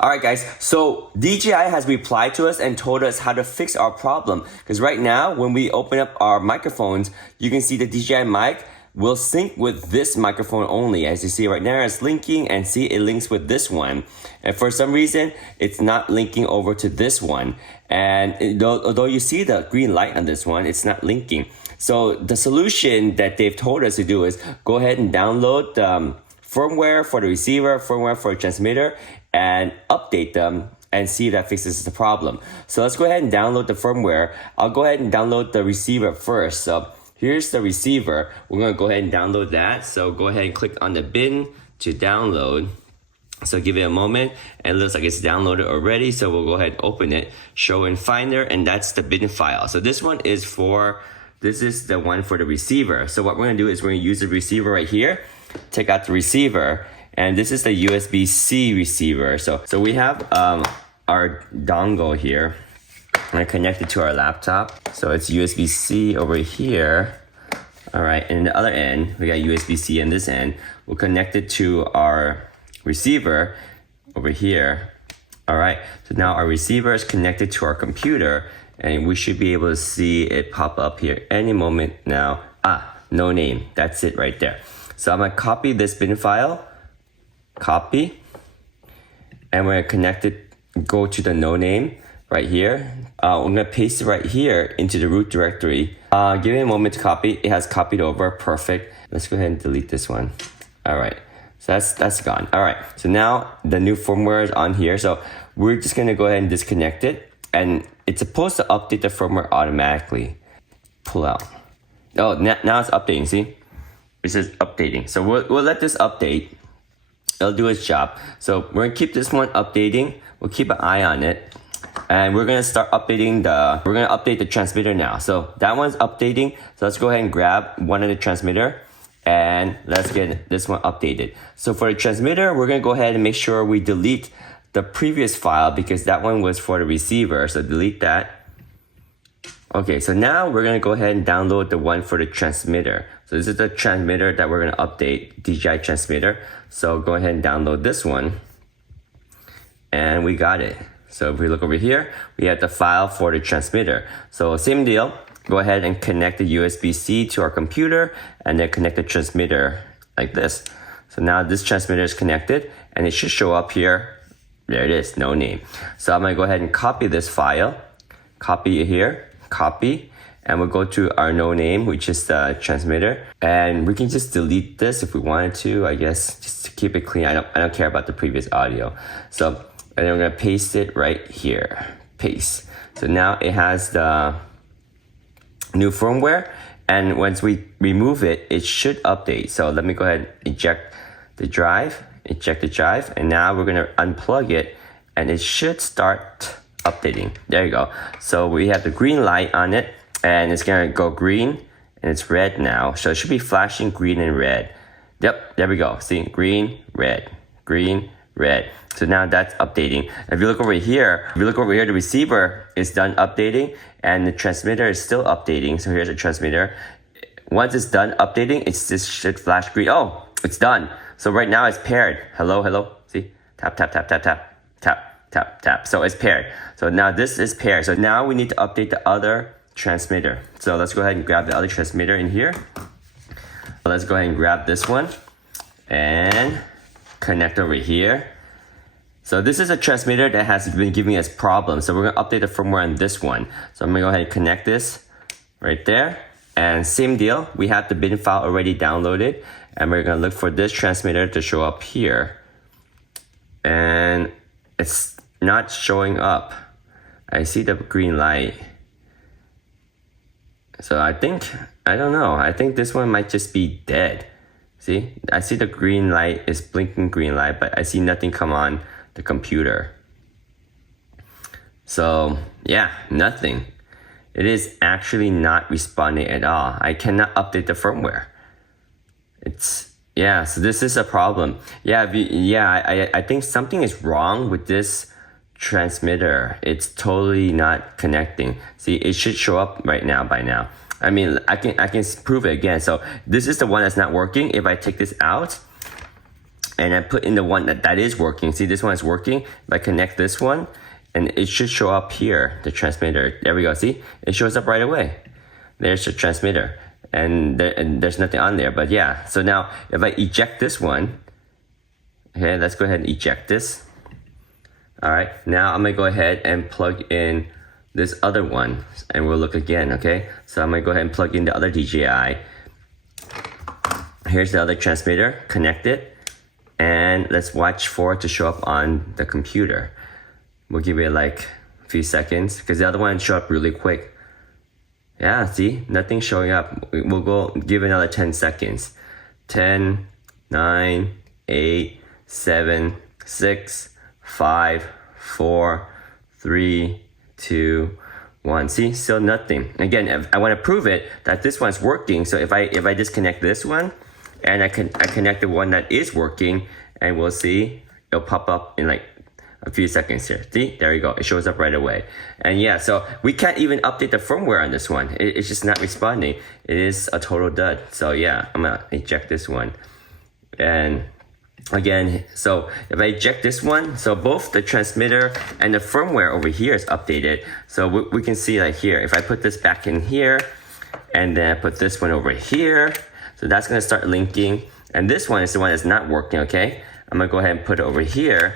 Alright guys, so DJI has replied to us and told us how to fix our problem. Because right now, when we open up our microphones, you can see the DJI mic will sync with this microphone only. As you see right now, it's linking, and see it links with this one. And for some reason, it's not linking over to this one. And although you see the green light on this one, it's not linking. So the solution that they've told us to do is go ahead and download firmware for the receiver, firmware for the transmitter, and update them and see if that fixes the problem. So let's go ahead and download the firmware. I'll go ahead and download the receiver first. So here's the receiver. We're gonna go ahead and download that. So go ahead and click on the bin to download. So give it a moment, and it looks like it's downloaded already. So we'll go ahead and open it, show in Finder, and that's the bin file. So this one is this is the one for the receiver. So what we're gonna do is we're gonna use the receiver right here, take out the receiver, and this is the USB-C receiver. So we have our dongle here. I'm gonna connect it to our laptop. So it's USB-C over here. All right, and the other end, we got USB-C on this end. We'll connect it to our receiver over here. All right, so now our receiver is connected to our computer, and we should be able to see it pop up here any moment now. No name, that's it right there. So I'm gonna copy this bin file, copy, and we're gonna connect it, go to the no name right here. I'm gonna paste it right here into the root directory. Give it a moment to copy. It has copied over, perfect. Let's go ahead and delete this one. All right, so that's gone. All right, so now the new firmware is on here. So we're just gonna go ahead and disconnect it, and it's supposed to update the firmware automatically. Pull out. Oh, now it's updating, see? It says updating. So we'll let this update. It'll do its job. So we're gonna keep this one updating. We'll keep an eye on it. And we're gonna start updating we're gonna update the transmitter now. So that one's updating. So let's go ahead and grab one of the transmitter, and let's get this one updated. So for the transmitter, we're gonna go ahead and make sure we delete the previous file because that one was for the receiver. So delete that. Okay, so now we're gonna go ahead and download the one for the transmitter. So this is the transmitter that we're gonna update, DJI transmitter. So go ahead and download this one. And we got it. So if we look over here, we have the file for the transmitter. So same deal, go ahead and connect the USB-C to our computer, and then connect the transmitter like this. So now this transmitter is connected, and it should show up here. There it is, no name. So I'm gonna go ahead and copy this file, copy it here, copy, and we'll go to our no name, which is the transmitter, and we can just delete this if we wanted to, I guess, just to keep it clean. I don't care about the previous audio. So, and then we're gonna paste it right here, paste. So now it has the new firmware, and once we remove it, it should update. So let me go ahead and eject the drive, and now we're gonna unplug it, and it should start updating. There you go. So we have the green light on it, and it's gonna go green, and it's red now. So it should be flashing green and red. Yep, there we go. See, green, red, green, red. So now that's updating. If you look over here, the receiver is done updating, and the transmitter is still updating. So here's the transmitter. Once it's done updating, this should flash green. Oh, it's done. So right now it's paired. Hello, hello. See, tap, tap, tap, tap, tap, tap, tap, tap. So it's paired. So now this is paired. So now we need to update the other transmitter. So let's go ahead and grab the other transmitter in here. Let's go ahead and grab this one and connect over here. So this is a transmitter that has been giving us problems. So we're gonna update the firmware on this one. So I'm gonna go ahead and connect this right there. And same deal, we have the bin file already downloaded, and we're gonna look for this transmitter to show up here. And it's not showing up. I see the green light. So I don't know. I think this one might just be dead. See, I see the green light is blinking green light, but I see nothing come on the computer. So yeah, nothing. It is actually not responding at all. I cannot update the firmware. So this is a problem. I think something is wrong with this transmitter. It's totally not connecting. See, it should show up right now by now. I mean, I can prove it again. So this is the one that's not working. If I take this out and I put in the one that is working. See, this one is working. If I connect this one, and it should show up here, the transmitter. There we go, see? It shows up right away. There's the transmitter, and there's nothing on there, but yeah. So now, if I eject this one, okay, let's go ahead and eject this. All right, now I'm gonna go ahead and plug in this other one, and we'll look again, okay? So I'm gonna go ahead and plug in the other DJI. Here's the other transmitter, connect it, and let's watch for it to show up on the computer. We'll give it like a few seconds, because the other one showed up really quick. Yeah, see, nothing's showing up. We'll go give it another 10 seconds. 10, 9, 8, 7, 6, 5, 4, 3, 2, 1. See, still nothing. Again, I want to prove it that this one's working. So if I disconnect this one, and I connect the one that is working, and we'll see it'll pop up in like a few seconds here. See, there you go. It shows up right away. And yeah, so we can't even update the firmware on this one. It's just not responding. It is a total dud. So yeah, I'm gonna eject this one. And again, so if I eject this one, so both the transmitter and the firmware over here is updated. So we can see like here, if I put this back in here, and then I put this one over here, so that's gonna start linking. And this one is the one that's not working, okay? I'm gonna go ahead and put it over here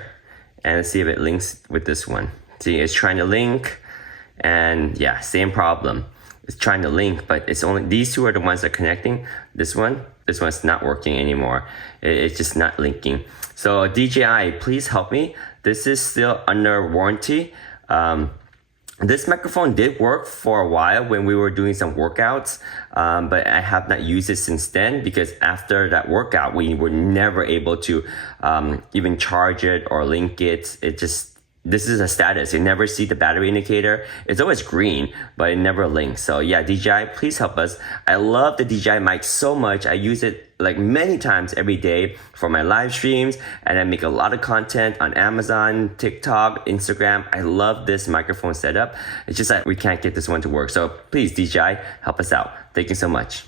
and see if it links with this one. See, it's trying to link, and yeah, same problem. It's trying to link, but it's only, these two are the ones that are connecting. This one's not working anymore. It's just not linking. So DJI, please help me. This is still under warranty. This microphone did work for a while when we were doing some workouts, but I have not used it since then, because after that workout, we were never able to even charge it or link it. This is a status. You never see the battery indicator. It's always green, but it never links. So yeah, DJI, please help us. I love the DJI mic so much. I use it like many times every day for my live streams, and I make a lot of content on Amazon, TikTok, Instagram. I love this microphone setup. It's just that we can't get this one to work. So please, DJI, help us out. Thank you so much.